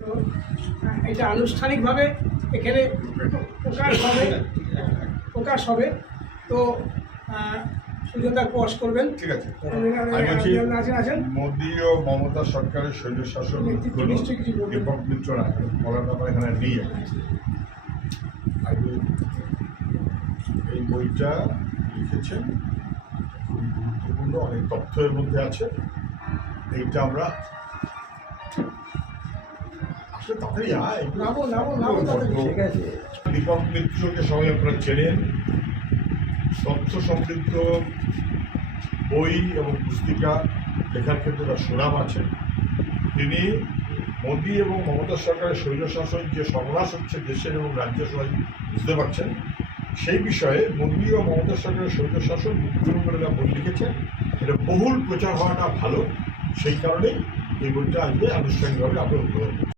তো এটা আনুষ্ঠানিকভাবে এখানে প্রকাশ হবে। তো সুযোগটা প্রকাশ করবেন। ঠিক আছে, আছেন মোদী ও মমতা সরকারের শৈল শাসন দীপক মিত্র বলার ব্যাপার এখানে নেই। এই বইটা লিখেছেন, খুব গুরুত্বপূর্ণ, অনেক তথ্য এর মধ্যে আছে। এইটা আমরা আসলে তাড়াতাড়ি দীপক মিত্রকে সবাই আপনারা চেনেন। তথ্য সমৃদ্ধ বই এবং পুস্তিকা লেখার ক্ষেত্রে তার সুনাম আছে। তিনি মোদী এবং মমতা সরকারের স্বৈরশাসন যে সর্বনাশ হচ্ছে দেশের এবং রাজ্যের, সবাই বুঝতে পারছেন। সেই বিষয়ে মোদী ও মমতা সরকারের স্বৈরশাসন মুক্তিপূরণ করে তারা বই লিখেছেন। এটা বহুল প্রচার হওয়াটা ভালো, সেই কারণেই এই বইটা আজকে আনুষ্ঠানিকভাবে আমরা উদ্বোধন করছি।